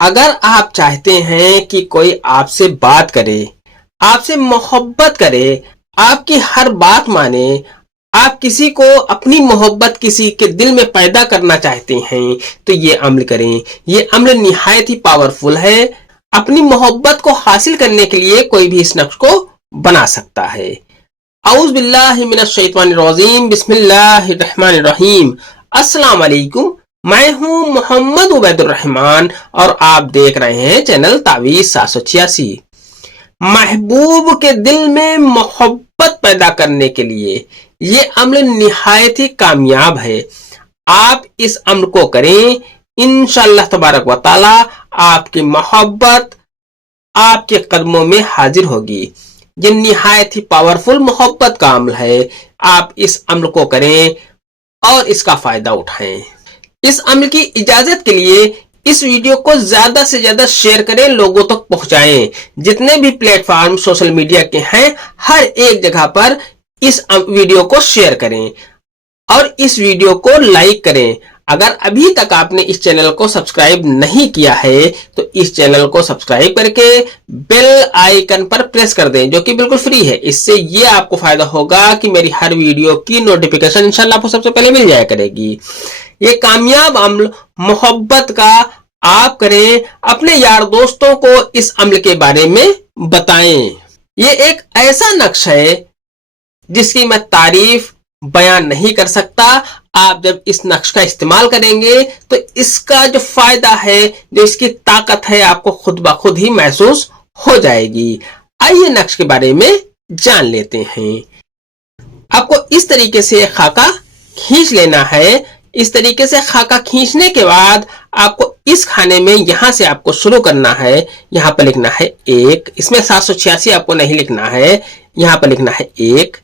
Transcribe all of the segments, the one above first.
اگر آپ چاہتے ہیں کہ کوئی آپ سے بات کرے، آپ سے محبت کرے، آپ کی ہر بات مانے، آپ کسی کو اپنی محبت کسی کے دل میں پیدا کرنا چاہتے ہیں تو یہ عمل کریں۔ یہ عمل نہایت ہی پاورفل ہے۔ اپنی محبت کو حاصل کرنے کے لیے کوئی بھی اس نقش کو بنا سکتا ہے۔ اعوذ باللہ من الشیطان الرجیم، بسم اللہ الرحمن الرحیم۔ السلام علیکم، میں ہوں محمد عبید الرحمن اور آپ دیکھ رہے ہیں چینل تعویذ 786۔ محبوب کے دل میں محبت پیدا کرنے کے لیے یہ عمل نہایت ہی کامیاب ہے۔ آپ اس عمل کو کریں، انشاءاللہ تبارک و تعالی آپ کی محبت آپ کے قدموں میں حاضر ہوگی۔ یہ نہایت ہی پاورفل محبت کا عمل ہے۔ آپ اس عمل کو کریں اور اس کا فائدہ اٹھائیں۔ اس عمل کی اجازت کے لیے اس ویڈیو کو زیادہ سے زیادہ شیئر کریں، لوگوں تک پہنچائیں۔ جتنے بھی پلیٹ فارم سوشل میڈیا کے ہیں، ہر ایک جگہ پر اس ویڈیو کو شیئر کریں اور اس ویڈیو کو لائک کریں۔ اگر ابھی تک آپ نے اس چینل کو سبسکرائب نہیں کیا ہے تو اس چینل کو سبسکرائب کر کے بیل آئیکن پر پریس کر دیں، جو کہ بالکل فری ہے۔ اس سے یہ آپ کو فائدہ ہوگا کہ میری ہر ویڈیو کی نوٹیفیکیشن انشاءاللہ آپ کو سب سے پہلے مل جایا کرے گی۔ یہ کامیاب عمل محبت کا آپ کریں، اپنے یار دوستوں کو اس عمل کے بارے میں بتائیں۔ یہ ایک ایسا نقش ہے جس کی میں تعریف بیان نہیں کر سکتا۔ آپ جب اس نقش کا استعمال کریں گے تو اس کا جو فائدہ ہے، جو اس کی طاقت ہے، آپ کو خود بخود ہی محسوس ہو جائے گی۔ آئیے نقش کے بارے میں جان لیتے ہیں۔ آپ کو اس طریقے سے خاکہ کھینچ لینا ہے۔ اس طریقے سے خاکہ کھینچنے کے بعد آپ کو اس کھانے میں یہاں سے آپ کو شروع کرنا ہے۔ یہاں پر لکھنا ہے 1، اس میں 786 آپ کو نہیں لکھنا ہے، یہاں پر لکھنا ہے 1،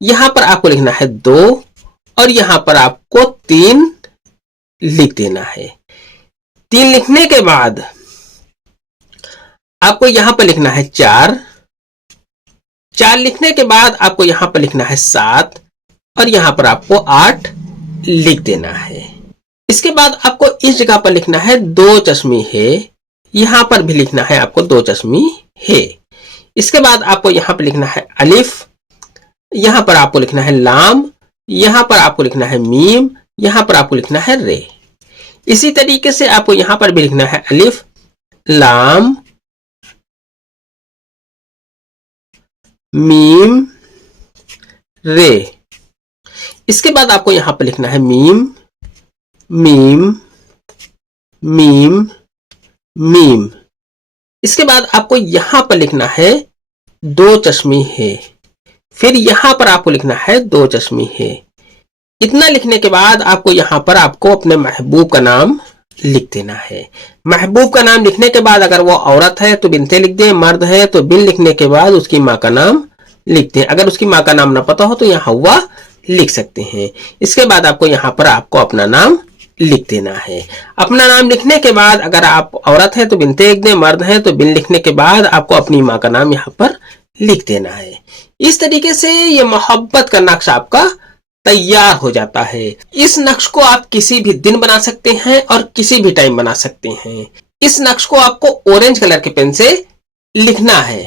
یہاں پر آپ کو لکھنا ہے 2 اور یہاں پر آپ کو 3 لکھ دینا ہے۔ 3 لکھنے کے بعد آپ کو یہاں پر لکھنا ہے 4، 4 لکھنے کے بعد آپ کو یہاں پر لکھنا ہے 7 اور یہاں پر آپ کو 8 لکھ دینا ہے۔ اس کے بعد آپ کو اس جگہ پر لکھنا ہے 2 چشمی ہے، یہاں پر بھی لکھنا ہے آپ کو 2 چشمی ہے۔ اس کے بعد آپ کو یہاں پر لکھنا ہے الف، یہاں پر آپ کو لکھنا ہے لام، یہاں پر آپ کو لکھنا ہے میم، یہاں پر آپ کو لکھنا ہے رے۔ اسی طریقے سے آپ کو یہاں پر بھی لکھنا ہے الف، لام، میم، رے۔ اس کے بعد آپ کو یہاں پر لکھنا ہے میم، میم، میم، میم۔ اس کے بعد آپ کو یہاں پر لکھنا ہے 2 چشمی ہے، پھر یہاں پر آپ کو لکھنا ہے 2 چشمی ہے۔ اتنا لکھنے کے بعد آپ کو یہاں پر آپ کو اپنے محبوب کا نام لکھ دینا ہے۔ محبوب کا نام لکھنے کے بعد اگر وہ عورت ہے تو بنتے لکھ دیں، مرد ہے تو بن لکھنے کے بعد اس کی ماں کا نام لکھ دیں۔ اگر اس کی ماں کا نام نہ پتا ہو تو یہاں ہوا لکھ سکتے ہیں۔ اس کے بعد آپ کو یہاں پر آپ کو اپنا نام لکھ دینا ہے۔ اپنا نام لکھنے کے بعد اگر آپ عورت ہے تو بنتے لکھ دیں، مرد ہے تو بن لکھنے کے بعد آپ کو اپنی ماں کا نام یہاں پر لکھ دینا ہے۔ اس طریقے سے یہ محبت کا نقش آپ کا تیار ہو جاتا ہے۔ اس نقش کو آپ کسی بھی دن بنا سکتے ہیں اور کسی بھی ٹائم بنا سکتے ہیں۔ اس نقش کو آپ کو اورنج کلر کے پین سے لکھنا ہے۔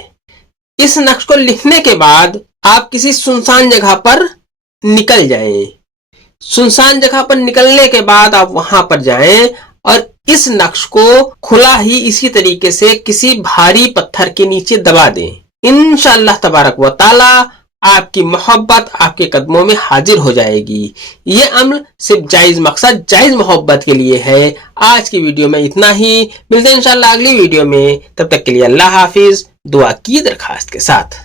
اس نقش کو لکھنے کے بعد آپ کسی سنسان جگہ پر نکل جائیں۔ سنسان جگہ پر نکلنے کے بعد آپ وہاں پر جائیں اور اس نقش کو کھلا ہی اسی طریقے سے کسی بھاری پتھر کے نیچے دبا دیں۔ انشاءاللہ تبارک و تعالی آپ کی محبت آپ کے قدموں میں حاضر ہو جائے گی۔ یہ عمل صرف جائز مقصد، جائز محبت کے لیے ہے۔ آج کی ویڈیو میں اتنا ہی، ملتے ہیں انشاءاللہ اگلی ویڈیو میں، تب تک کے لیے اللہ حافظ، دعا کی درخواست کے ساتھ۔